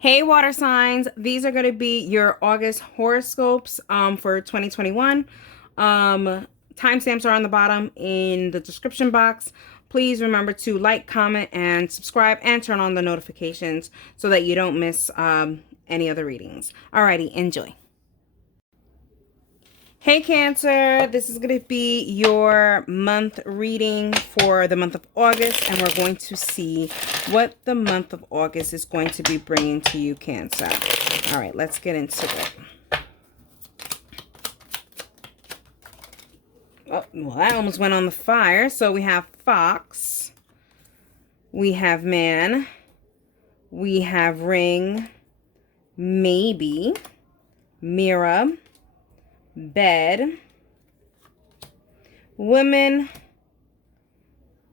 Hey water signs, these are going to be your August horoscopes for 2021. Timestamps are on the bottom in the description box. Please remember to like, comment, and subscribe and turn on the notifications so that you don't miss any other readings. Alrighty, enjoy. Hey Cancer, this is going to be your month reading for the month of August, and we're going to see what the month of August is going to be bringing to you, Cancer. All right, let's get into it. Oh, well, that almost went on the fire. So we have Fox, we have Man, we have Ring, Maybe, Mirror, Bed, Women,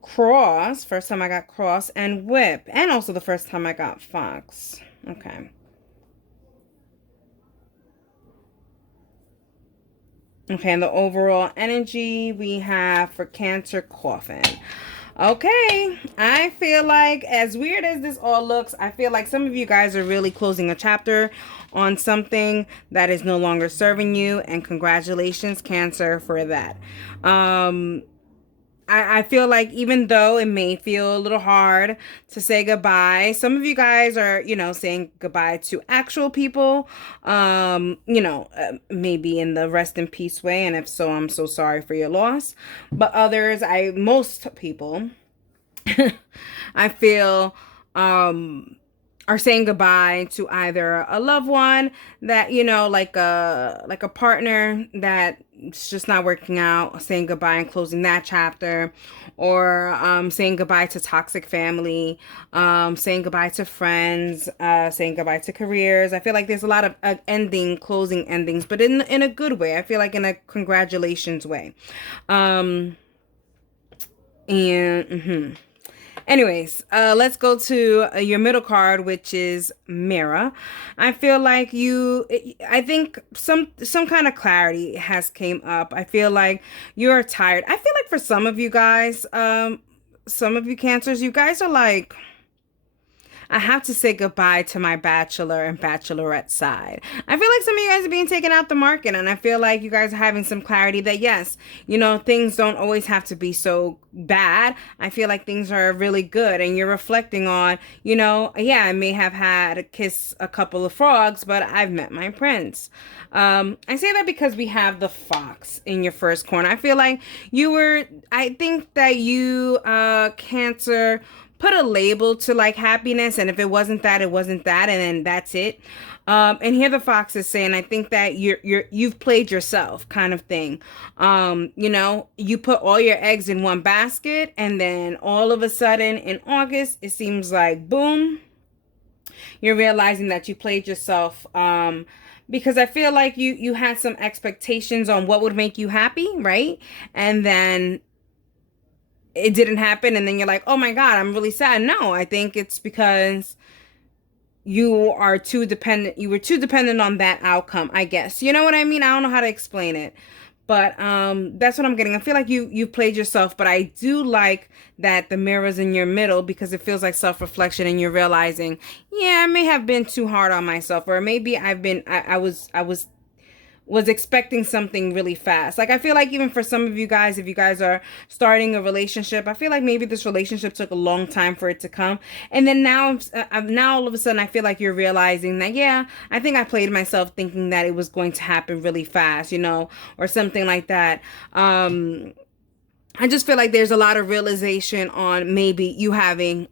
Cross. First time I got Cross, and Whip. And also the first time I got Fox. Okay. Okay, and the overall energy we have for Cancer, Coffin. Okay, I feel like, as weird as this all looks, I feel like some of you guys are really closing a chapter on something that is no longer serving you, and congratulations, Cancer, for that. I feel like even though it may feel a little hard to say goodbye, some of you guys are, saying goodbye to actual people, maybe in the rest in peace way. And if so, I'm so sorry for your loss. But others, most people, I feel, are saying goodbye to either a loved one that, like a partner that it's just not working out, saying goodbye and closing that chapter, or saying goodbye to toxic family, saying goodbye to friends, saying goodbye to careers. I feel like there's a lot of closing endings, but in a good way. I feel like in a congratulations way. Anyways, let's go to your middle card, which is Mirror. I feel like I think some kind of clarity has came up. I feel like you're tired. I feel like for some of you guys, some of you Cancers, you guys are like, I have to say goodbye to my bachelor and bachelorette side. I feel like some of you guys are being taken out the market, and I feel like you guys are having some clarity that yes, things don't always have to be so bad. I feel like things are really good, and you're reflecting on, yeah, I may have had to kiss a couple of frogs, but I've met my prince. I say that because we have the Fox in your first corner. I feel like I think that you, Cancer, put a label to like happiness, and if it wasn't that, it wasn't that, and then that's it. And here the Fox is saying, I think that you've played yourself, kind of thing. You put all your eggs in one basket, and then all of a sudden in August, it seems like boom, you're realizing that you played yourself. Because I feel like you had some expectations on what would make you happy, right? And then it didn't happen, and then you're like, oh my god, I'm really sad. No, I think it's because you were too dependent on that outcome, I guess. You know what I mean? I don't know how to explain it, but that's what I'm getting. I feel like you played yourself, but I do like that the mirror's in your middle, because it feels like self-reflection, and you're realizing, yeah, I may have been too hard on myself, or maybe I was expecting something really fast. Like, I feel like even for some of you guys, if you guys are starting a relationship, I feel like maybe this relationship took a long time for it to come. And then now all of a sudden, I feel like you're realizing that, yeah, I think I played myself thinking that it was going to happen really fast, or something like that. I just feel like there's a lot of realization on maybe you having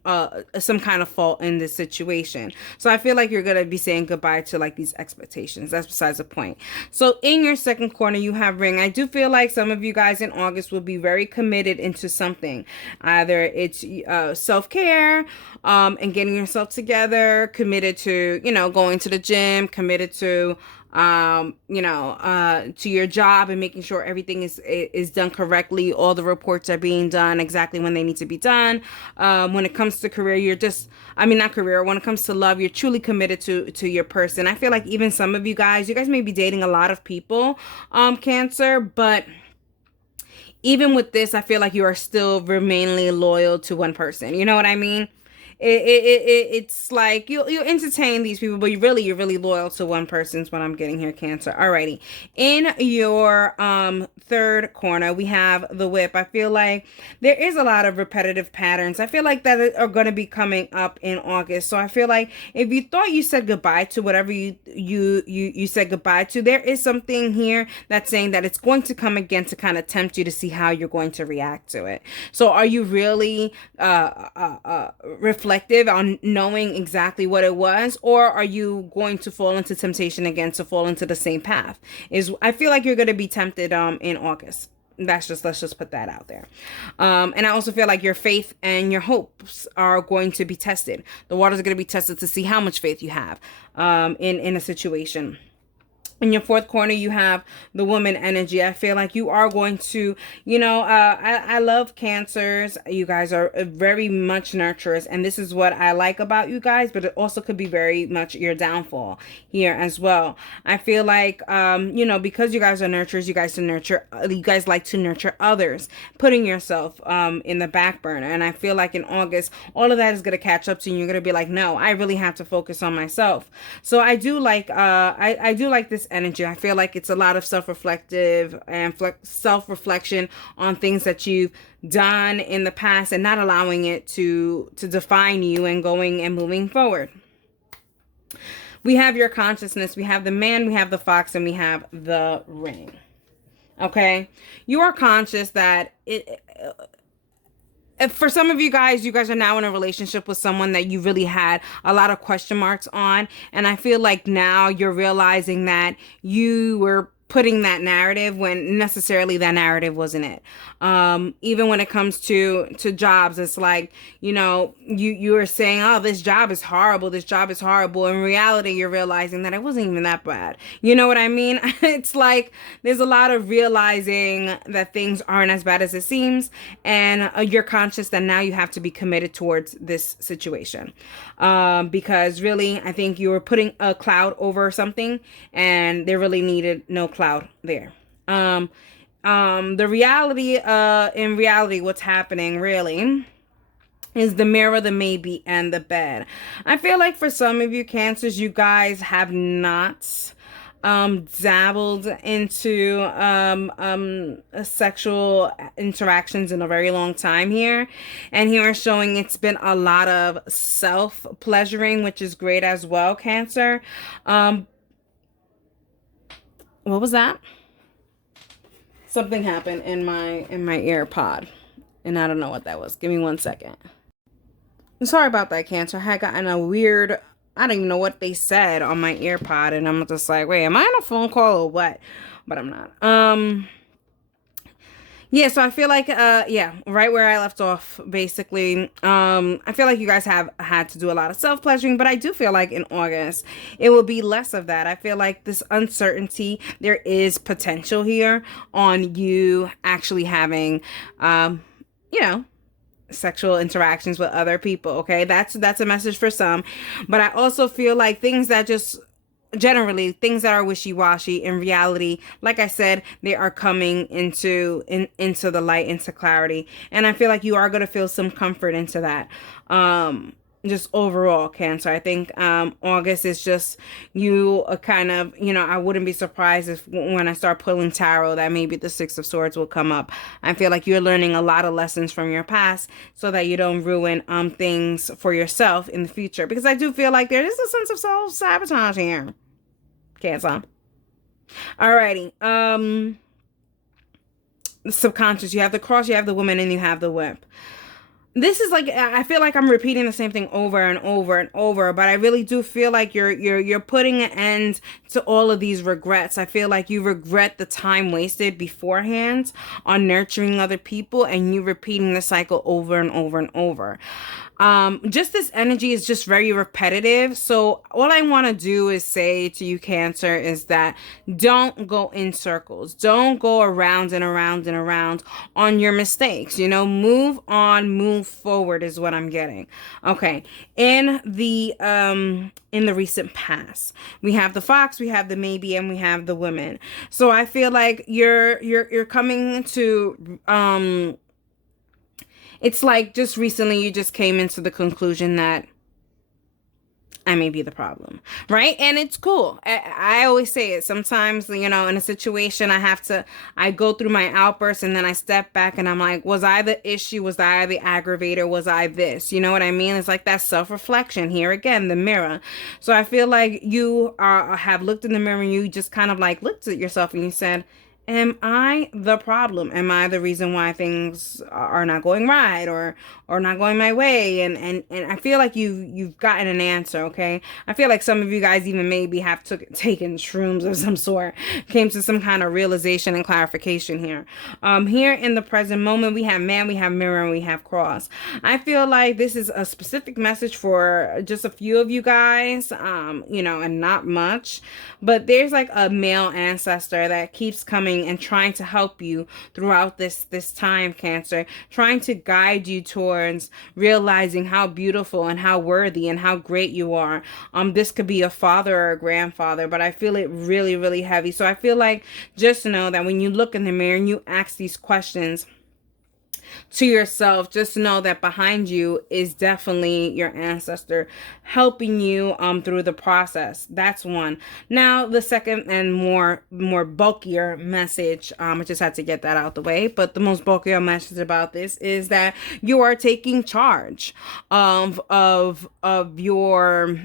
some kind of fault in this situation. So I feel like you're going to be saying goodbye to like these expectations. That's besides the point. So in your second corner, you have Ring. I do feel like some of you guys in August will be very committed into something. Either it's self-care and getting yourself together, committed to, going to the gym, committed to to your job and making sure everything is done correctly. All the reports are being done exactly when they need to be done. When it comes to career, not career. When it comes to love, you're truly committed to your person. I feel like even some of you guys may be dating a lot of people, Cancer, but even with this, I feel like you are still remainingly loyal to one person. You know what I mean? It's like you entertain these people, but you're really loyal to one person is what I'm getting here, Cancer. Alrighty. In your third corner, we have the whip. I feel like there is a lot of repetitive patterns. I feel like that are going to be coming up in August. So I feel like if you thought you said goodbye to whatever you said goodbye to, there is something here that's saying that it's going to come again to kind of tempt you to see how you're going to react to it. So are you really reflective on knowing exactly what it was, or are you going to fall into temptation again to fall into the same path? Is I feel like you're going to be tempted in August. Let's just put that out there. And I also feel like your faith and your hopes are going to be tested. The waters are going to be tested to see how much faith you have in a situation. In your fourth corner, you have the woman energy. I feel like you are going to, I love Cancers. You guys are very much nurturers. And this is what I like about you guys, but it also could be very much your downfall here as well. I feel like, because you guys are nurturers, you guys like to nurture others, putting yourself in the back burner. And I feel like in August, all of that is going to catch up to you. You're going to be like, no, I really have to focus on myself. So I do like, I do like this energy. I feel like it's a lot of self-reflective and self-reflection on things that you've done in the past and not allowing it to define you and going and moving forward. We have your consciousness, we have the man, we have the fox, and we have the ring. Okay? You are conscious that for some of you guys are now in a relationship with someone that you really had a lot of question marks on. And I feel like now you're realizing that you were putting that narrative when necessarily that narrative wasn't it. Even when it comes to jobs, it's like, you are saying, oh, this job is horrible. This job is horrible. In reality, you're realizing that it wasn't even that bad. You know what I mean? It's like there's a lot of realizing that things aren't as bad as it seems. And you're conscious that now you have to be committed towards this situation. Because really, I think you were putting a cloud over something and there really needed no cloud there. The reality, in reality, what's happening really is the mirror, the maybe, and the bed. I feel like for some of you Cancers, you guys have not dabbled into sexual interactions in a very long time here. And here is showing it's been a lot of self-pleasuring, which is great as well, Cancer. What was that? Something happened in my AirPod, and I don't know what that was. Give me 1 second. I'm sorry about that, Cancer. I had gotten a weird, I don't even know what they said on my AirPod, and I'm just like, wait, am I on a phone call or what? But I'm not. Yeah, so I feel like, right where I left off, basically, I feel like you guys have had to do a lot of self-pleasuring, but I do feel like in August, it will be less of that. I feel like this uncertainty, there is potential here on you actually having, sexual interactions with other people. Okay, that's a message for some, but I also feel like things that just generally things that are wishy-washy in reality, like I said, they are coming into the light, into clarity, and I feel like you are going to feel some comfort into that. Just overall, Cancer, I think August is just you kind of, I wouldn't be surprised if when I start pulling tarot that maybe the Six of Swords will come up. I feel like you're learning a lot of lessons from your past so that you don't ruin things for yourself in the future, because I do feel like there is a sense of self-sabotage here, Cancer. Alrighty. The subconscious, you have the cross, you have the woman, and you have the whip. This is like, I feel like I'm repeating the same thing over and over and over, but I really do feel like you're putting an end to all of these regrets. I feel like you regret the time wasted beforehand on nurturing other people, and you repeating the cycle over and over and over. Just this energy is just very repetitive. So all I want to do is say to you, Cancer, is that don't go in circles. Don't go around and around and around on your mistakes. Move on, move forward is what I'm getting. Okay. In the recent past, we have the fox, we have the maybe, and we have the women. So I feel like you're coming to, It's like just recently you just came into the conclusion that I may be the problem, right? And it's cool. I always say it. Sometimes, you know, in a situation, I go through my outbursts and then I step back and I'm like, was I the issue? Was I the aggravator? Was I this? You know what I mean? It's like that self-reflection here again, the mirror. So I feel like you have looked in the mirror and you just kind of like looked at yourself and you said, am I the problem? Am I the reason why things are not going right or not going my way? And I feel like you've gotten an answer, okay? I feel like some of you guys even maybe have taken shrooms of some sort, came to some kind of realization and clarification here. Here in the present moment, we have man, we have mirror, and we have cross. I feel like this is a specific message for just a few of you guys, you know, and not much. But there's like a male ancestor that keeps coming and trying to help you throughout this time, Cancer, trying to guide you towards realizing how beautiful and how worthy and how great you are. This could be a father or a grandfather, but I feel it really, really heavy. So I feel like just know that when you look in the mirror and you ask these questions to yourself, just know that behind you is definitely your ancestor helping you through the process. That's one. Now the second and more bulkier message, I just had to get that out the way, but the most bulkier message about this is that you are taking charge of your,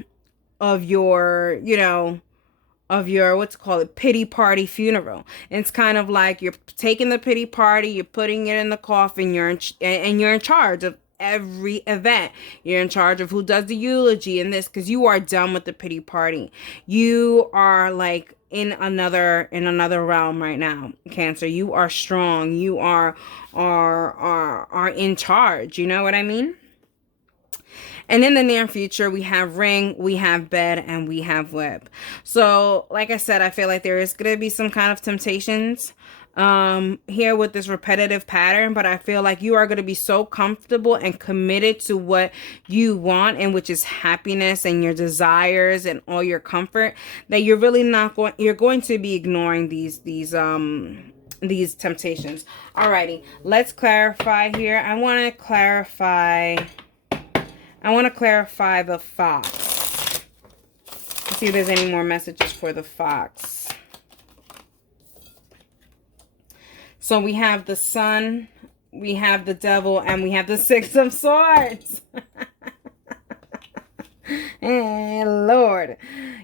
you know, of your, what's called it, pity party funeral. And it's kind of like you're taking the pity party, you're putting it in the coffin, and you're in charge of every event. You're in charge of who does the eulogy and this, because you are done with the pity party. You are like in another realm right now, Cancer. You are strong. You are in charge. You know what I mean? And in the near future, we have ring, we have bed, and we have web. So, like I said, I feel like there is going to be some kind of temptations here with this repetitive pattern, but I feel like you are going to be so comfortable and committed to what you want, and which is happiness and your desires and all your comfort, that you're really not going, you're going to be ignoring these temptations. Alrighty, let's clarify here. I want to clarify the fox. Let's see if there's any more messages for the fox. So we have the sun, we have the devil, and we have the Six of Swords. And Lord,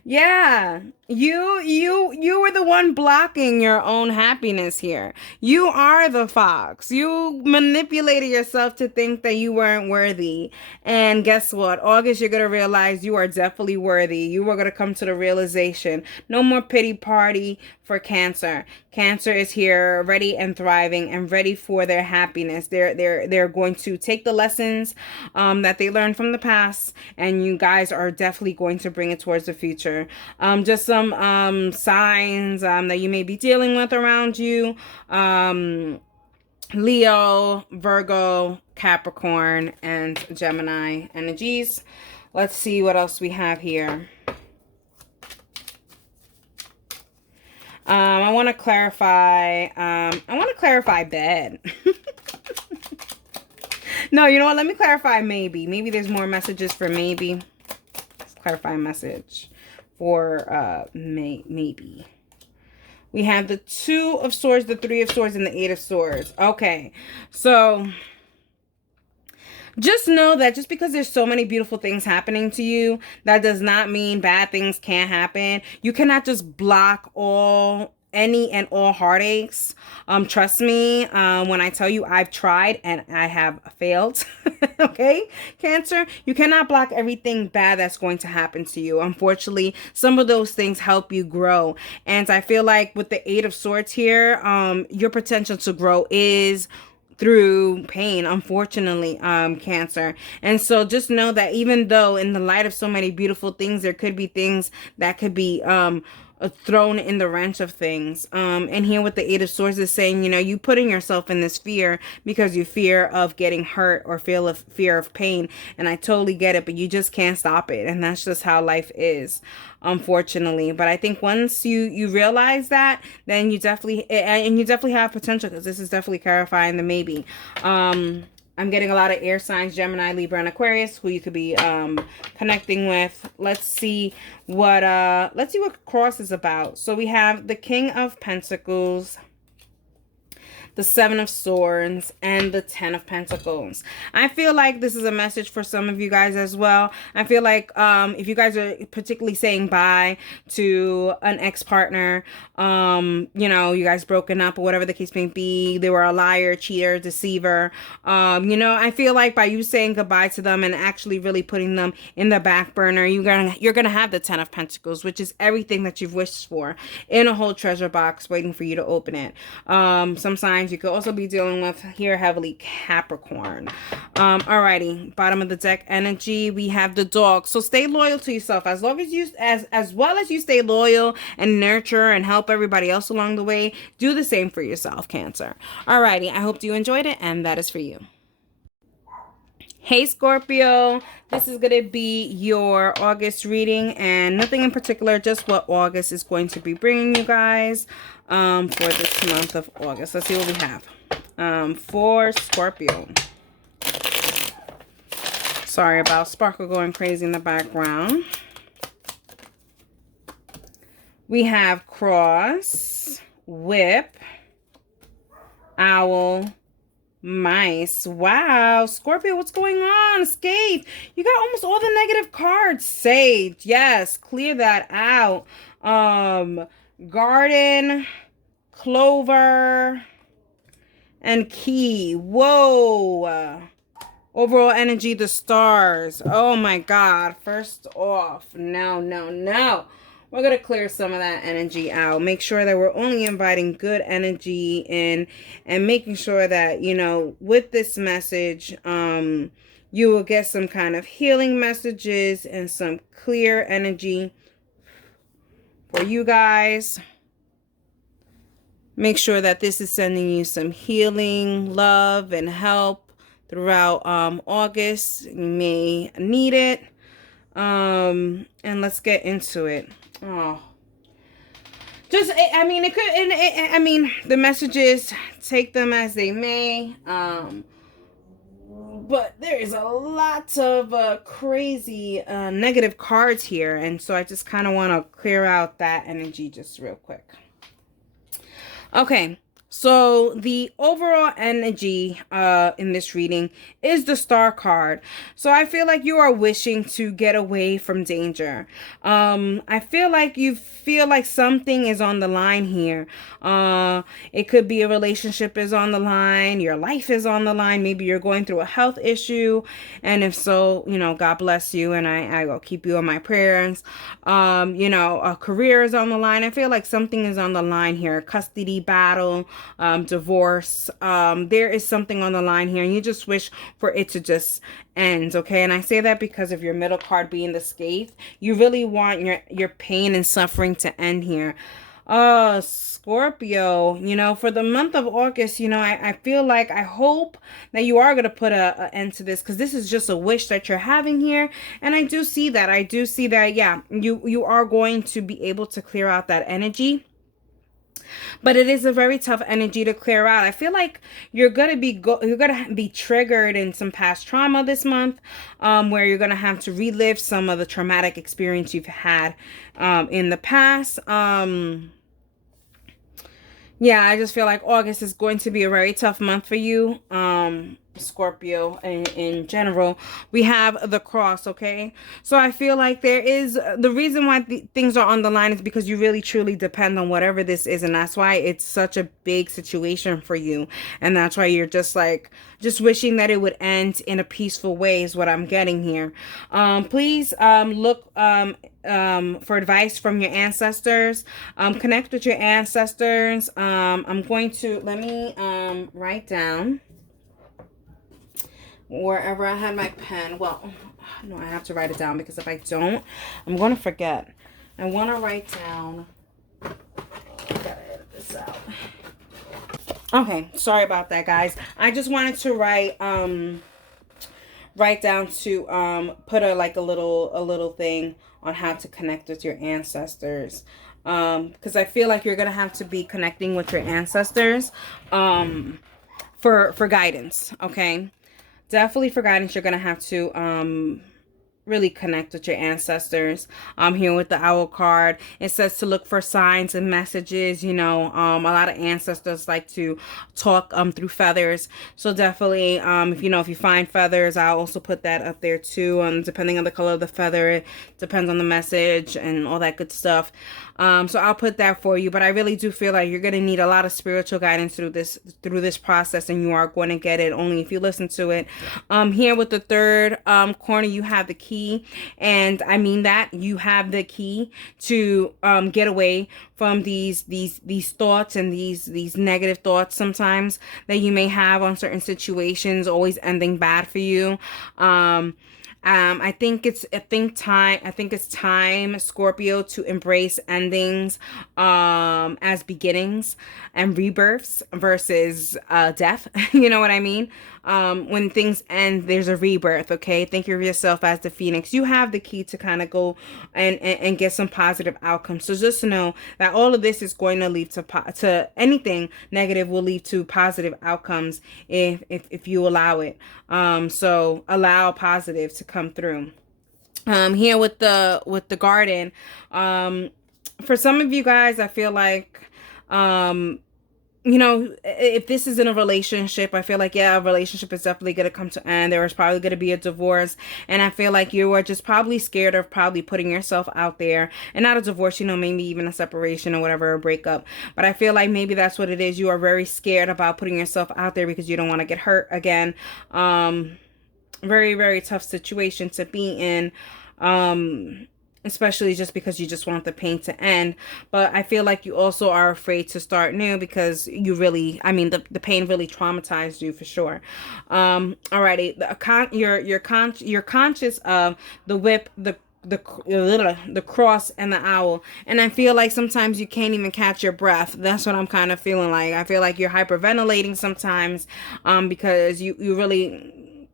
yeah, you were the one blocking your own happiness here. You are the fox. You manipulated yourself to think that you weren't worthy. And guess what? August, you're going to realize you are definitely worthy. You are going to come to the realization. No more pity party for Cancer. Cancer is here ready and thriving and ready for their happiness. They're going to take the lessons that they learned from the past, and you guys are definitely going to bring it towards the future. Just some signs that you may be dealing with around you. Leo, Virgo, Capricorn, and Gemini energies. Let's see what else we have here. I want to clarify bed. No, you know what? Let me clarify maybe. Maybe there's more messages for maybe. Let's clarify a message for maybe. We have the Two of Swords, the Three of Swords, and the Eight of Swords. Okay, so just know that just because there's so many beautiful things happening to you, that does not mean bad things can't happen. You cannot just block any and all heartaches. Trust me, when I tell you I've tried and I have failed. Okay, Cancer, you cannot block everything bad that's going to happen to you. Unfortunately, some of those things help you grow. And I feel like with the Eight of Swords here, your potential to grow is through pain, unfortunately, Cancer. And so just know that even though in the light of so many beautiful things, there could be things that could be thrown in the wrench of things. And here with the Eight of Swords is saying, you know, you putting yourself in this fear because you fear of getting hurt or fear of pain. And I totally get it, but you just can't stop it. And that's just how life is, unfortunately. But I think once you realize that, then you definitely have potential, because this is definitely clarifying the maybe. I'm getting a lot of air signs, Gemini, Libra, and Aquarius, who you could be connecting with. Let's see what cross is about. So we have the King of Pentacles, the Seven of Swords, and the Ten of Pentacles. I feel like this is a message for some of you guys as well. I feel like if you guys are particularly saying bye to an ex-partner, you know, you guys broken up or whatever the case may be, they were a liar, cheater, deceiver, you know, I feel like by you saying goodbye to them and actually really putting them in the back burner, you're gonna have the Ten of Pentacles, which is everything that you've wished for in a whole treasure box waiting for you to open it. Some signs you could also be dealing with here heavily, Capricorn. Alrighty, bottom of the deck energy, we have the dog. So stay loyal to yourself. As long as you as well as you stay loyal and nurture and help everybody else along the way, do the same for yourself, Cancer. Alrighty, I hope you enjoyed it, and that is for you. Hey Scorpio, this is going to be your August reading, and nothing in particular, just what August is going to be bringing you guys for this month of August. Let's see what we have for Scorpio. Sorry about Sparkle going crazy in the background. We have Cross, Whip, Owl, Mice. Wow, Scorpio, what's going on? Escape. You got almost all the negative cards saved. Yes, clear that out. Garden, Clover, and Key. Whoa. Overall energy, the stars. Oh my God. First off, no. We're going to clear some of that energy out. Make sure that we're only inviting good energy in, and making sure that, you know, with this message, you will get some kind of healing messages and some clear energy for you guys. Make sure that this is sending you some healing, love, and help throughout August. You may need it. And let's get into it. Oh, just, I mean, it could, I mean, the messages, take them as they may, but there is a lot of crazy negative cards here, and so I just kind of want to clear out that energy just real quick. Okay, so the overall energy in this reading is the Star card. So I feel like you are wishing to get away from danger. I feel like you feel like something is on the line here. It could be a relationship is on the line. Your life is on the line. Maybe you're going through a health issue. And if so, you know, God bless you. And I will keep you in my prayers. You know, a career is on the line. I feel like something is on the line here. Custody battle. Divorce. There is something on the line here, and you just wish for it to just end. Okay, and I say that because of your middle card being the Scathe. You really want your pain and suffering to end here. Scorpio, you know, for the month of August, you know, I feel like, I hope that you are going to put a end to this, because this is just a wish that you're having here. And I do see that, yeah, you are going to be able to clear out that energy. But it is a very tough energy to clear out. I feel like you're gonna be triggered in some past trauma this month, where you're gonna have to relive some of the traumatic experience you've had in the past. Yeah, I just feel like August is going to be a very tough month for you, Scorpio, in general. We have the Cross, okay? So I feel like there is, the reason why things are on the line is because you really truly depend on whatever this is, and that's why it's such a big situation for you, and that's why you're just like, just wishing that it would end in a peaceful way is what I'm getting here. Please look for advice from your ancestors. Connect with your ancestors. I'm going to, let me write down wherever I had my pen. Well, no, I have to write it down, because if I don't, I'm going to forget. I want to write down. I gotta edit this out. Okay, sorry about that, guys. I just wanted to write down to put a little thing on how to connect with your ancestors, because I feel like you're gonna have to be connecting with your ancestors for guidance. Okay. Definitely for guidance, you're gonna have to really connect with your ancestors. Here with the owl card, it says to look for signs and messages. A lot of ancestors like to talk through feathers. So definitely, if you find feathers, I'll also put that up there too. Depending on the color of the feather, it depends on the message and all that good stuff. So I'll put that for you. But I really do feel like you're gonna need a lot of spiritual guidance through this process, and you are going to get it only if you listen to it. Here with the third corner, you have the key, and I mean that you have the key to get away from these thoughts and these negative thoughts sometimes that you may have on certain situations, always ending bad for you. I think it's time, Scorpio, to embrace endings as beginnings and rebirths versus death. You know what I mean? When things end, there's a rebirth. Okay, think of yourself as the phoenix. You have the key to kind of go and get some positive outcomes. So just know that all of this is going to lead to anything negative will lead to positive outcomes if you allow it. So allow positive to come through. Here with the garden, for some of you guys, I feel like, if this is in a relationship, I feel like, yeah, a relationship is definitely going to come to an end. There is probably going to be a divorce. And I feel like you are just probably scared of probably putting yourself out there. And not a divorce, maybe even a separation or whatever, a breakup. But I feel like maybe that's what it is. You are very scared about putting yourself out there because you don't want to get hurt again. Very, very tough situation to be in. Especially just because you just want the pain to end. But I feel like you also are afraid to start new because the pain really traumatized you for sure. Alrighty, you're conscious of the whip, the cross, and the owl, and I feel like sometimes you can't even catch your breath. That's what I'm kind of feeling like. I feel like you're hyperventilating sometimes, because you really,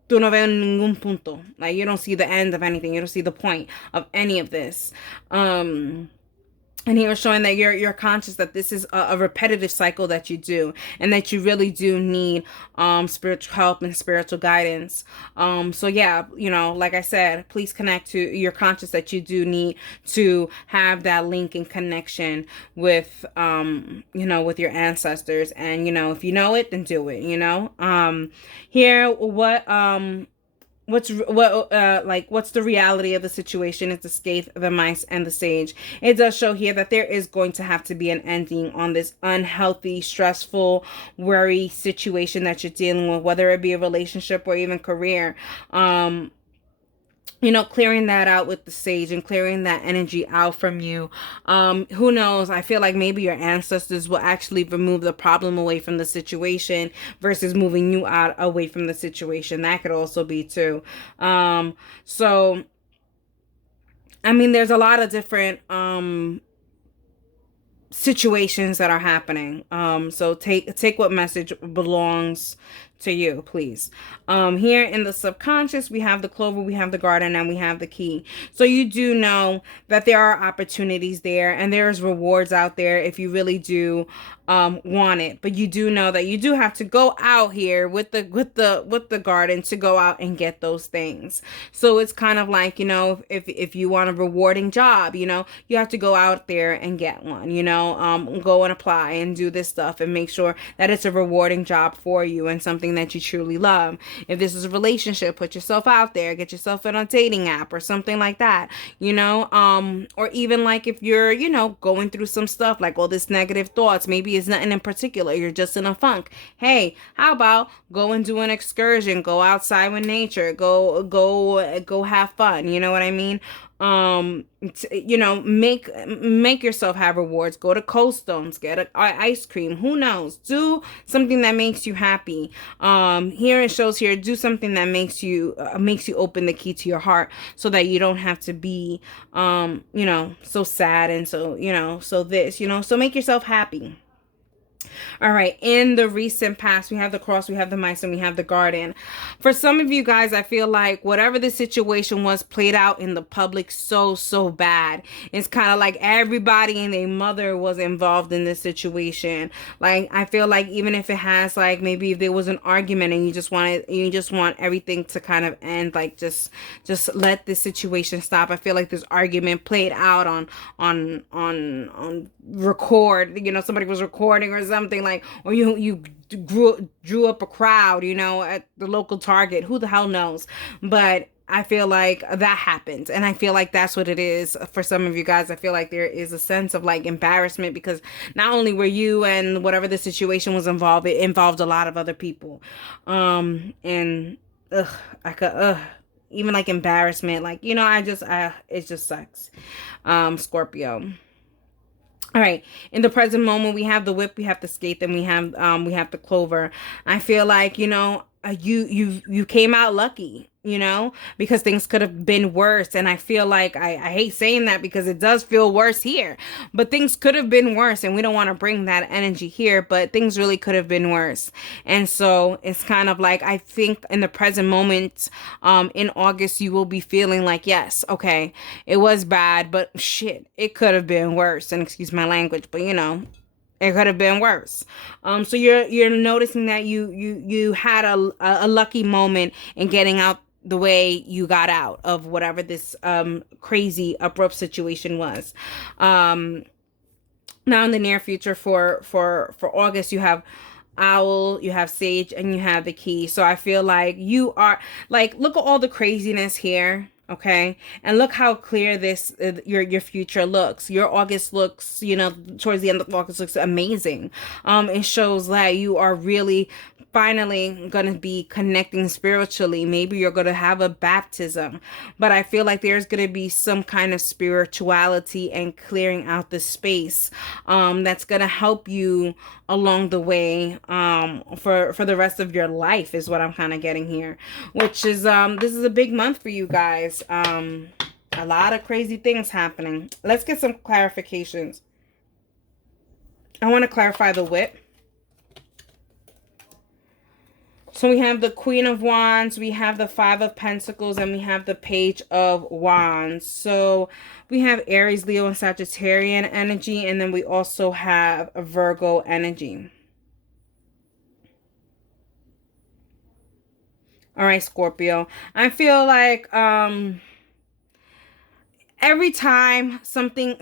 tú no veo ningún punto. Like, you don't see the end of anything. You don't see the point of any of this. And he was showing that you're conscious that this is a repetitive cycle that you do, and that you really do need spiritual help and spiritual guidance. So yeah, like I said, please connect to, you're conscious that you do need to have that link and connection with with your ancestors. And if you know it, then do it. Here, what's the reality of the situation is the scathe, the mice, and the sage. It does show here that there is going to have to be an ending on this unhealthy, stressful, worry situation that you're dealing with, whether it be a relationship or even career. Clearing that out with the sage and clearing that energy out from you. Who knows? I feel like maybe your ancestors will actually remove the problem away from the situation versus moving you out away from the situation. That could also be too. So, there's a lot of different situations that are happening. So take what message belongs to you, please. Here in the subconscious, we have the clover, we have the garden, and we have the key. So you do know that there are opportunities there, and there's rewards out there if you really do want it. But you do know that you do have to go out here with the garden to go out and get those things. So it's kind of like, if you want a rewarding job, you have to go out there and get one. Go and apply and do this stuff and make sure that it's a rewarding job for you and something that you truly love. If this is a relationship, put yourself out there, get yourself in a dating app or something like that, or even like if you're, going through some stuff like all this negative thoughts, maybe it's nothing in particular, you're just in a funk. Hey, how about go and do an excursion, go outside with nature, go have fun, you know what I mean? Make yourself have rewards. Go to Cold Stones, get an ice cream. Who knows? Do something that makes you happy. Here it shows here, do something that makes you open the key to your heart, so that you don't have to be, so sad and so, so make yourself happy. All right, in the recent past, we have the cross, we have the mice, and we have the garden. For some of you guys, I feel like whatever the situation was played out in the public so bad. It's kind of like everybody and their mother was involved in this situation. Like, I feel like even if it has, like, maybe if there was an argument and you just want everything to kind of end, like, just let this situation stop. I feel like this argument played out on record, somebody was recording or something, like, or you drew up a crowd, at the local Target. Who the hell knows? But I feel like that happens, and I feel like that's what it is for some of you guys. I feel like there is a sense of, like, embarrassment, because not only were you and whatever the situation was involved, it involved a lot of other people. And I could even, like, embarrassment, like, it just sucks. Scorpio. All right. In the present moment, we have the whip, we have the skate, then we have the clover. I feel like, you came out lucky, because things could have been worse. And I feel like I hate saying that because it does feel worse here, but things could have been worse, and we don't want to bring that energy here, but things really could have been worse. And so it's kind of like, I think in the present moment, in August, you will be feeling like, yes, okay, it was bad, but shit, it could have been worse. And excuse my language, but it could have been worse. So you're noticing that you had a lucky moment in getting out the way you got out of whatever this crazy abrupt situation was. Now in the near future, for August, you have owl, you have sage, and you have the key. So I feel like you are, like, look at all the craziness here. Okay, and look how clear this your future looks. Your August looks, towards the end of August, looks amazing. It shows that you are really finally gonna be connecting spiritually. Maybe you're gonna have a baptism, but I feel like there's gonna be some kind of spirituality and clearing out the space that's gonna help you along the way for the rest of your life, is what I'm kind of getting here, which is this is a big month for you guys. A lot of crazy things happening. Let's get some clarifications. I want to clarify the whip. So we have the Queen of Wands, we have the Five of Pentacles, and we have the Page of Wands. So we have Aries, Leo, and Sagittarian energy, and then we also have a Virgo energy. All right, Scorpio. I feel like every time something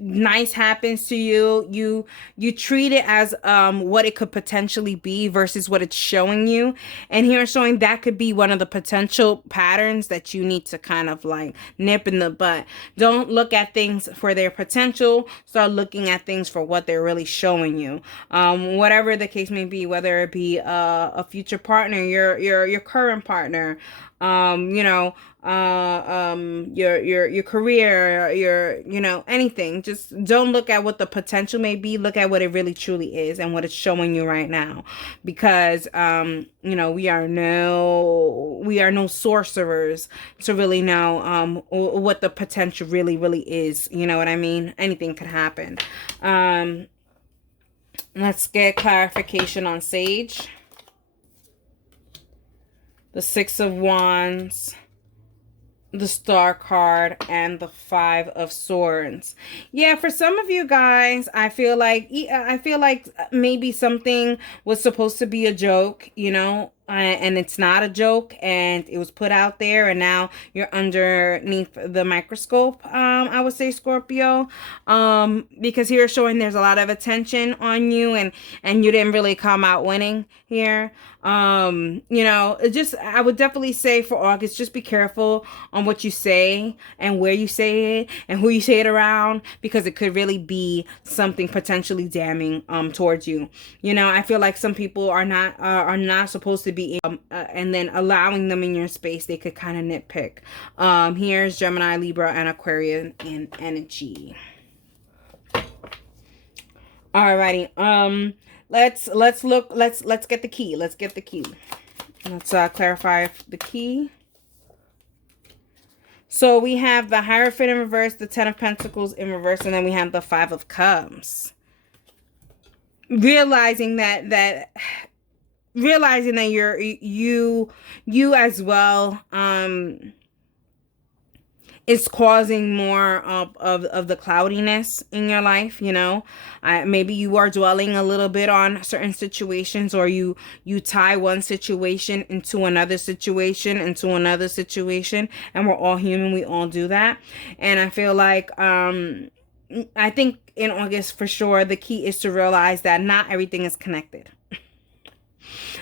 nice happens to you, you treat it as what it could potentially be versus what it's showing you. And here it's showing that could be one of the potential patterns that you need to kind of, like, nip in the butt. Don't look at things for their potential. Start looking at things for what they're really showing you. Whatever the case may be, whether it be a future partner, your current partner, your career, anything. Just don't look at what the potential may be. Look at what it really truly is and what it's showing you right now, because we are no sorcerers to really know what the potential really is. You know what I mean? Anything could happen. Let's get clarification on Sage. The Six of Wands, the Star card, and the Five of Swords. Yeah, for some of you guys, I feel like maybe something was supposed to be a joke, and it's not a joke, and it was put out there, and now you're underneath the microscope. I would say, Scorpio, because here it's showing there's a lot of attention on you, and you didn't really come out winning here. I would definitely say for August, just be careful on what you say and where you say it and who you say it around, because it could really be something potentially damning towards you. I feel like some people are not supposed to be and then allowing them in your space, they could kind of nitpick. Here's Gemini, Libra, and Aquarian in energy. Alrighty. Let's get the key. Let's clarify the key. So we have the Hierophant in reverse, the Ten of Pentacles in reverse, and then we have the Five of Cups. realizing that realizing that you as well is causing more of the cloudiness in your life, you know. Maybe you are dwelling a little bit on certain situations, or you tie one situation into another situation, and we're all human, we all do that. And I feel like I think in August for sure the key is to realize that not everything is connected.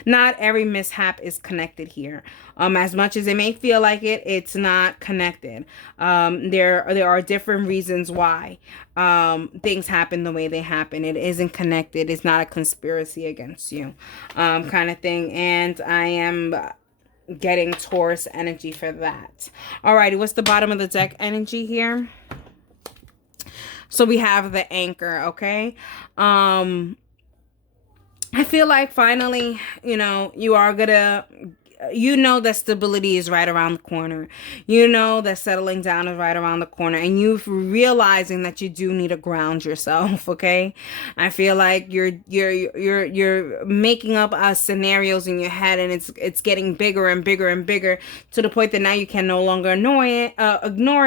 Not every mishap is connected here. As much as it may feel like it, it's not connected. There are different reasons why things happen the way they happen. It isn't connected. It's not a conspiracy against you, kind of thing. And I am getting Taurus energy for that. Alrighty, what's the bottom of the deck energy here? So we have the Anchor, okay? I feel like finally, you know, you are gonna, you know that stability is right around the corner. You know that settling down is right around the corner. And you're realizing that you do need to ground yourself, okay? I feel like you're making up scenarios in your head, and it's getting bigger and bigger and bigger, to the point that now you can no longer ignore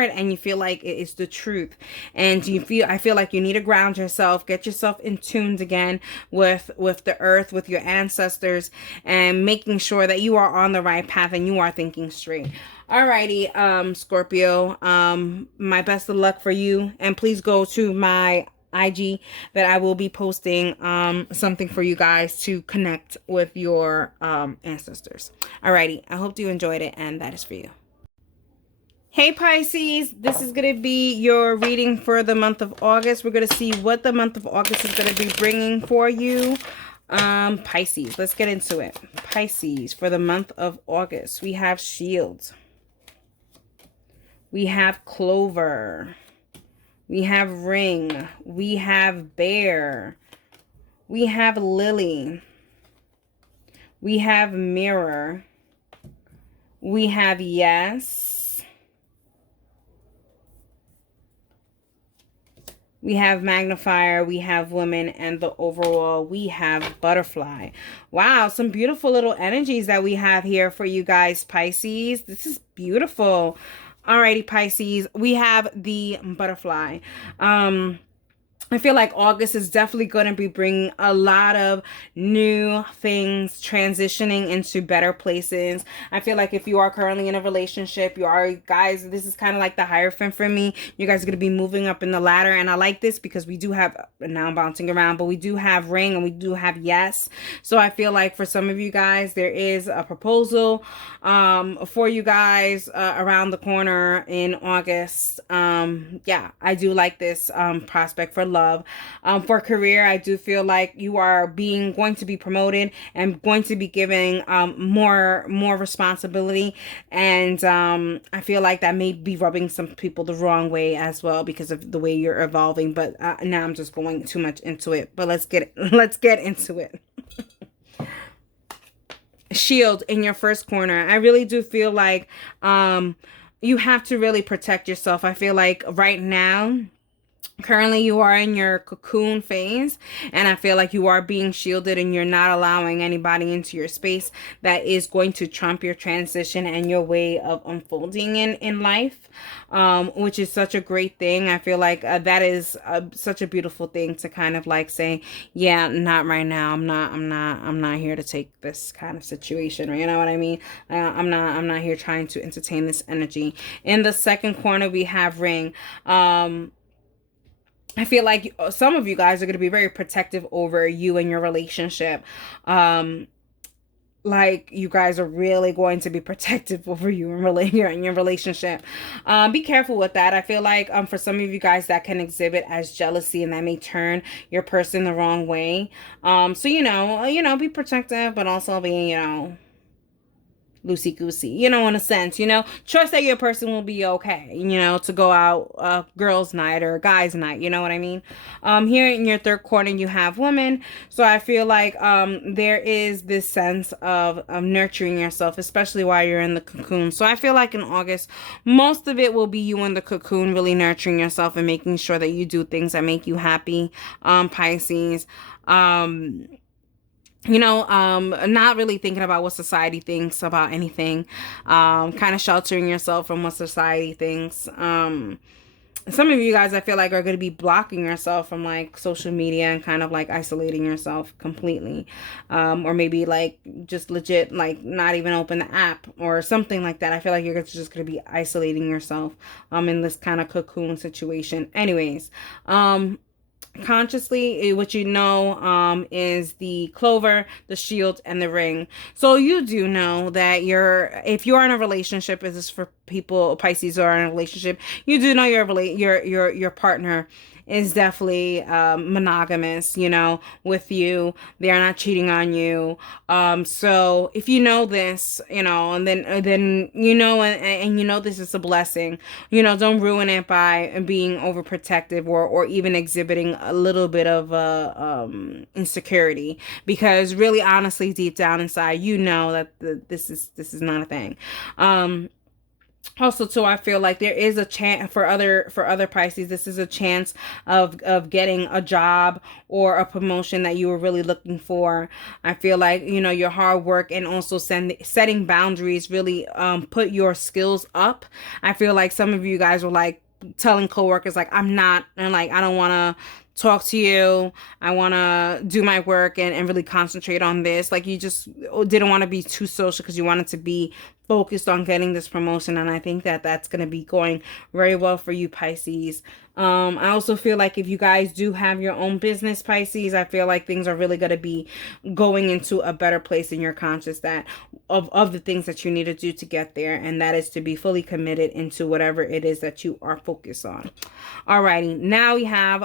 it, and you feel like it is the truth. And I feel like you need to ground yourself, get yourself in tuned again with the earth, with your ancestors, and making sure that you are on the right path and you are thinking straight. Alrighty, Scorpio, my best of luck for you, and please go to my IG that I will be posting something for you guys to connect with your ancestors. Alrighty, I hope you enjoyed it, and that is for you. Hey Pisces, this is going to be your reading for the month of August. We're going to see what the month of August is going to be bringing for you. Pisces, let's get into it. Pisces, for the month of August, we have Shields. We have Clover. We have Ring. We have Bear. We have Lily. We have Mirror. We have Yes. We have Magnifier, we have Woman, and the overall, we have Butterfly. Wow, some beautiful little energies that we have here for you guys, Pisces. This is beautiful. Alrighty, Pisces, we have the Butterfly. I feel like August is definitely going to be bringing a lot of new things, transitioning into better places. I feel like if you are currently in a relationship, you are, guys, this is kind of like the Hierophant for me. You guys are going to be moving up in the ladder. And I like this because we do have, now I'm bouncing around, but we do have Ring and we do have Yes. So I feel like for some of you guys, there is a proposal for you guys around the corner in August. Yeah, I do like this prospect for love. For career, I do feel like you are going to be promoted and going to be given more responsibility, and I feel like that may be rubbing some people the wrong way as well because of the way you're evolving. But now I'm just going too much into it. But let's get into it. Shield in your first corner. I really do feel like you have to really protect yourself. I feel like right now, currently you are in your cocoon phase, and I feel like you are being shielded and you're not allowing anybody into your space that is going to trump your transition and your way of unfolding in life, which is such a great thing. I feel like that is such a beautiful thing to kind of like say, yeah, not right now. I'm not here to take this kind of situation, or you know what I mean? I'm not here trying to entertain this energy. In the second corner, we have Ring. I feel like some of you guys are going to be very protective over you and your relationship. Like you guys are really going to be protective over you and your relationship. Be careful with that. I feel like for some of you guys that can exhibit as jealousy, and that may turn your person the wrong way. So be protective, but also be loosey goosey, in a sense, trust that your person will be okay, to go out girls night or guys night, you know what I mean? Here in your third quarter, you have women. So I feel like there is this sense of nurturing yourself, especially while you're in the cocoon. So I feel like in August, most of it will be you in the cocoon, really nurturing yourself and making sure that you do things that make you happy, Pisces. Not really thinking about what society thinks about anything, kind of sheltering yourself from what society thinks. Some of you guys, I feel like, are going to be blocking yourself from like social media and kind of like isolating yourself completely, or maybe like just legit like not even open the app or something like that. I feel like you're just going to be isolating yourself in this kind of cocoon situation. Anyways, consciously, what is the clover, the shield, and the ring. So you do know that if you're in a relationship, this is for people, Pisces, who are in a relationship, you do know your partner is definitely monogamous, with you. They're not cheating on you. So if you know this, and then this is a blessing, don't ruin it by being overprotective or even exhibiting a little bit of insecurity, because really, honestly, deep down inside, that this is not a thing. Also, too, I feel like there is a chance for other Pisces. This is a chance of getting a job or a promotion that you were really looking for. I feel like your hard work and also setting boundaries really put your skills up. I feel like some of you guys were like telling coworkers like, I'm not, and like, I don't want to talk to you. I want to do my work and really concentrate on this. Like, you just didn't want to be too social because you wanted to be focused on getting this promotion. And I think that that's going to be going very well for you, Pisces. I also feel like if you guys do have your own business, Pisces, I feel like things are really going to be going into a better place in your conscious of the things that you need to do to get there. And that is to be fully committed into whatever it is that you are focused on. Alrighty. Now we have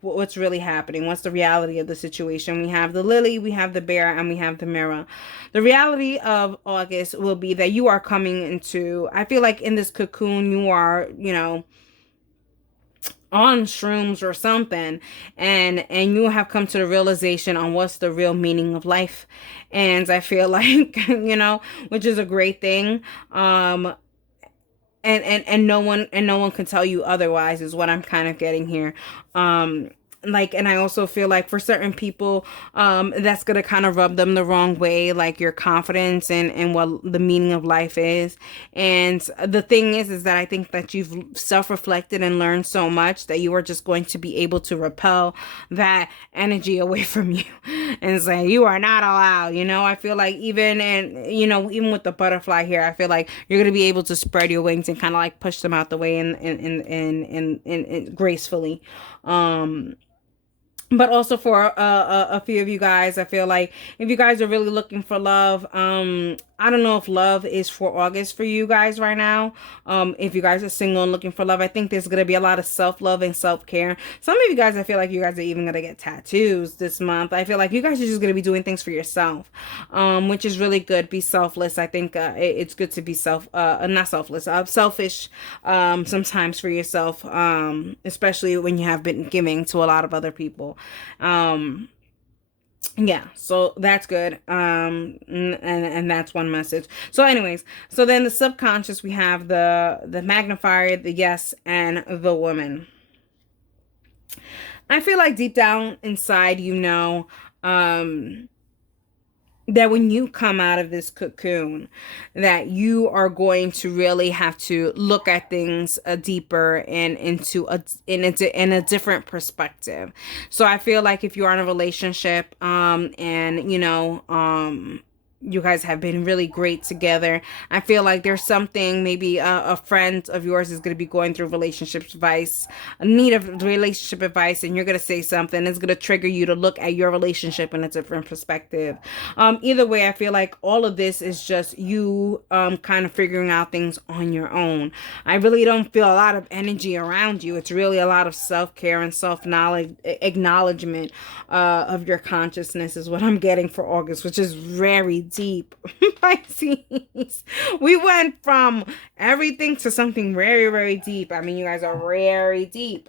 what's really happening. What's the reality of the situation? We have the lily, we have the bear, and we have the mirror. The reality of August will be that you are coming into, I feel like in this cocoon, you are, on shrooms or something, and you have come to the realization on what's the real meaning of life. And I feel like, which is a great thing. And no one can tell you otherwise, is what I'm kind of getting here. And I also feel like for certain people, that's going to kind of rub them the wrong way, like your confidence and what the meaning of life is. And the thing is that I think that you've self-reflected and learned so much that you are just going to be able to repel that energy away from you and say, you are not allowed. I feel like even with the butterfly here, I feel like you're going to be able to spread your wings and kind of like push them out the way and gracefully. But also for a few of you guys, I feel like if you guys are really looking for love, I don't know if love is for August for you guys right now. If you guys are single and looking for love, I think there's going to be a lot of self-love and self-care. Some of you guys, I feel like you guys are even going to get tattoos this month. I feel like you guys are just going to be doing things for yourself, which is really good. Be selfless. I think it's good to be not selfless, selfish sometimes for yourself, especially when you have been giving to a lot of other people. Yeah, so that's good. And that's one message. So anyways, so then the subconscious, we have the magnifier, the yes, and the woman. I feel like deep down inside, that when you come out of this cocoon, that you are going to really have to look at things deeper and in a different perspective. So I feel like if you are in a relationship, you guys have been really great together, I feel like there's something, maybe a friend of yours is going to be going through relationship advice, a need of relationship advice, and you're going to say something that's going to trigger you to look at your relationship in a different perspective. Either way, I feel like all of this is just you kind of figuring out things on your own. I really don't feel a lot of energy around you. It's really a lot of self-care and self-knowledge, acknowledgement of your consciousness is what I'm getting for August, which is very deep. Pisces. We went from everything to something very, very deep. I mean, you guys are very deep.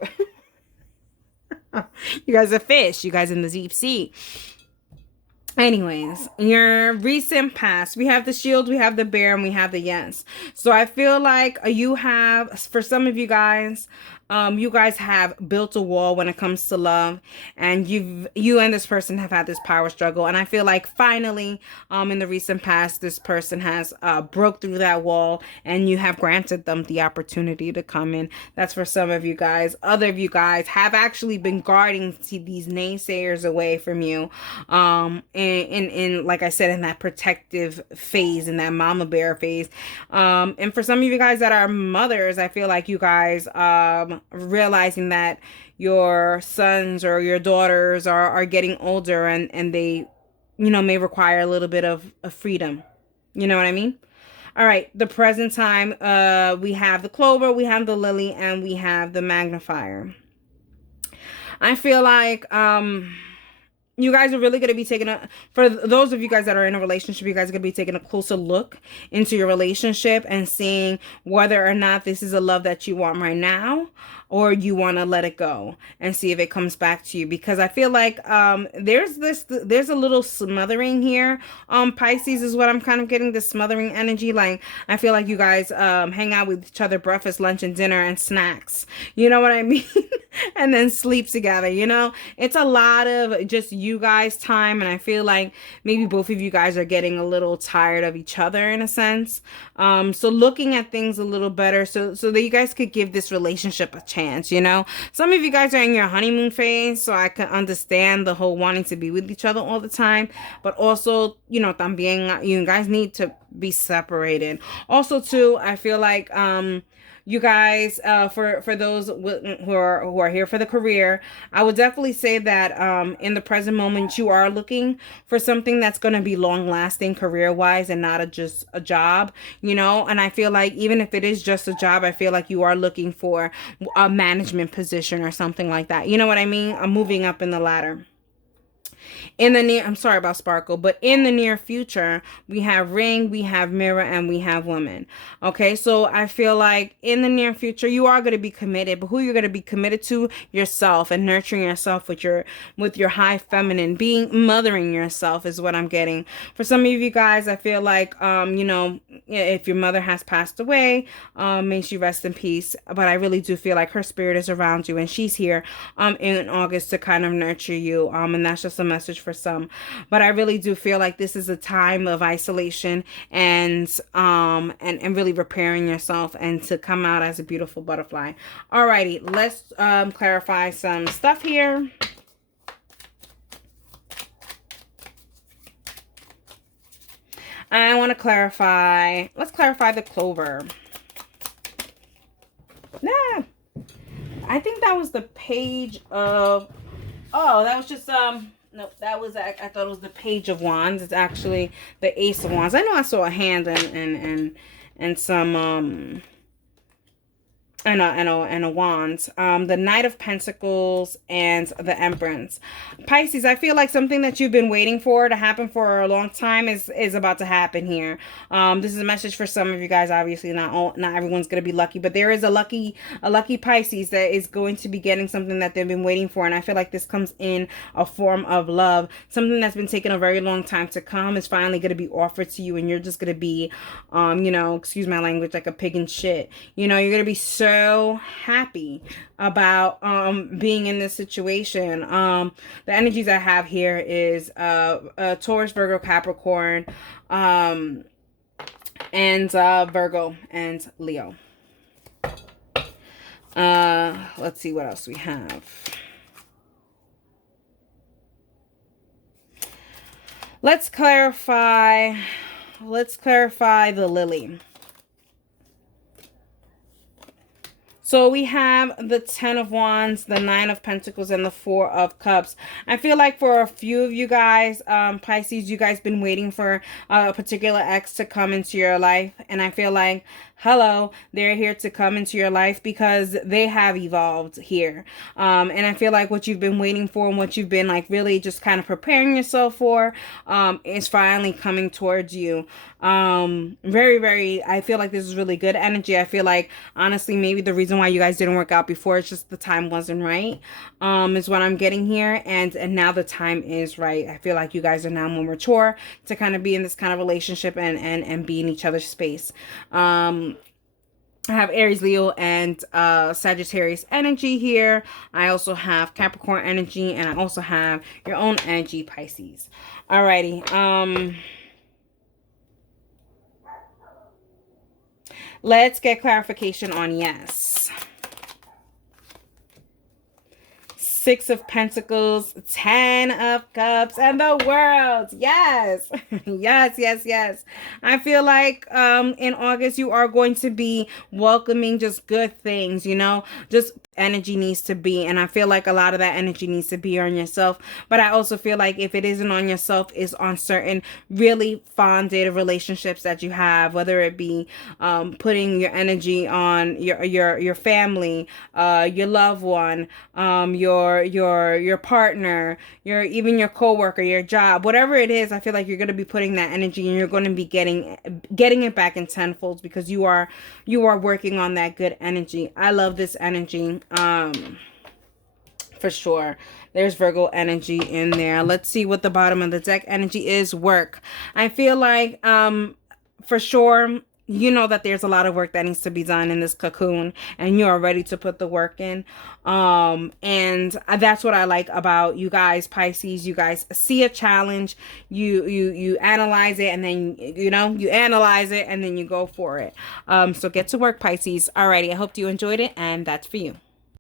You guys are fish. You guys in the deep sea. Anyways, your recent past, we have the shield, we have the bear, and we have the yes. So I feel like you have, for some of you guys have built a wall when it comes to love, and you and this person have had this power struggle. And I feel like finally, in the recent past, this person has broke through that wall, and you have granted them the opportunity to come in. That's for some of you guys. Other of you guys have actually been guarding these naysayers away from you. In like I said, in that protective phase, in that mama bear phase. And for some of you guys that are mothers, I feel like you guys realizing that your sons or your daughters are getting older, and they, may require a little bit of freedom. You know what I mean? All right, the present time, we have the clover, we have the lily, and we have the magnifier. I feel like you guys are really going to be taking for those of you guys that are in a relationship, you guys are going to be taking a closer look into your relationship and seeing whether or not this is a love that you want right now, or you want to let it go and see if it comes back to you. Because I feel like there's a little smothering here. Pisces is what I'm kind of getting, the smothering energy. Like, I feel like you guys hang out with each other, breakfast, lunch, and dinner, and snacks. You know what I mean? And then sleep together, It's a lot of just you guys time, and I feel like maybe both of you guys are getting a little tired of each other in a sense. So looking at things a little better so that you guys could give this relationship a chance. Some of you guys are in your honeymoon phase, so I can understand the whole wanting to be with each other all the time, but also, también you guys need to be separated. Also too, I feel like you guys, for those who are here for the career, I would definitely say that in the present moment you are looking for something that's going to be long lasting career wise, and not just a job, and I feel like even if it is just a job, I feel like you are looking for a management position or something like that. You know what I mean? I'm moving up in the ladder. I'm sorry about sparkle, but in the near future, we have ring, we have mirror, and we have woman. Okay, so I feel like in the near future, you are going to be committed, but who you're going to be committed to? Yourself, and nurturing yourself with your high feminine, mothering yourself is what I'm getting. For some of you guys, I feel like, if your mother has passed away, may she rest in peace. But I really do feel like her spirit is around you, and she's here, in August to kind of nurture you. And that's just a message for some. But I really do feel like this is a time of isolation and really repairing yourself, and to come out as a beautiful butterfly. Alrighty, let's clarify some stuff here. I want to clarify, let's clarify the clover. Nah, I think that was the page of, oh, that was just, no, that was, I thought it was the page of wands. It's actually the ace of wands. I know I saw a hand and some, and a wand, the Knight of Pentacles, and the Empress. Pisces, I feel like something that you've been waiting for to happen for a long time is about to happen here. This is a message for some of you guys. Obviously, not everyone's gonna be lucky, but there is a lucky Pisces that is going to be getting something that they've been waiting for, and I feel like this comes in a form of love. Something that's been taking a very long time to come is finally gonna be offered to you, and you're just gonna be, excuse my language, like a pig in shit. You're gonna be so happy about being in this situation. The energies I have here is Taurus, Virgo, Capricorn, and Virgo and Leo. Let's see what else we have. Let's clarify the lily. So we have the 10 of Wands, the 9 of Pentacles, and the 4 of Cups. I feel like for a few of you guys, Pisces, you guys been waiting for a particular ex to come into your life. And I feel like, hello, they're here to come into your life because they have evolved here. And I feel like what you've been waiting for and what you've been like really just kind of preparing yourself for is finally coming towards you. Very, very, I feel like this is really good energy. I feel like, honestly, maybe the reason why you guys didn't work out before, it's just the time wasn't right, is what I'm getting here. And now the time is right. I feel like you guys are now more mature to kind of be in this kind of relationship and be in each other's space. I have Aries, Leo, and Sagittarius energy here. I also have Capricorn energy, and I also have your own energy, Pisces. Alrighty. Let's get clarification on yes. 6 of Pentacles, 10 of Cups, and the World. Yes. Yes, yes, yes. I feel like in August you are going to be welcoming just good things, you know, just energy needs to be, and I feel like a lot of that energy needs to be on yourself. But I also feel like if it isn't on yourself, it's on certain really fond dated relationships that you have, whether it be putting your energy on your family, your loved one, your partner, even your coworker, your job, whatever it is. I feel like you're going to be putting that energy, and you're going to be getting it back in tenfold because you are working on that good energy. I love this energy. For sure. There's Virgo energy in there. Let's see what the bottom of the deck energy is. Work. I feel like for sure you know that there's a lot of work that needs to be done in this cocoon, and you are ready to put the work in. And that's what I like about you guys, Pisces. You guys see a challenge, you analyze it, and then you analyze it, and then you go for it. So get to work, Pisces. Alrighty, I hope you enjoyed it, and that's for you.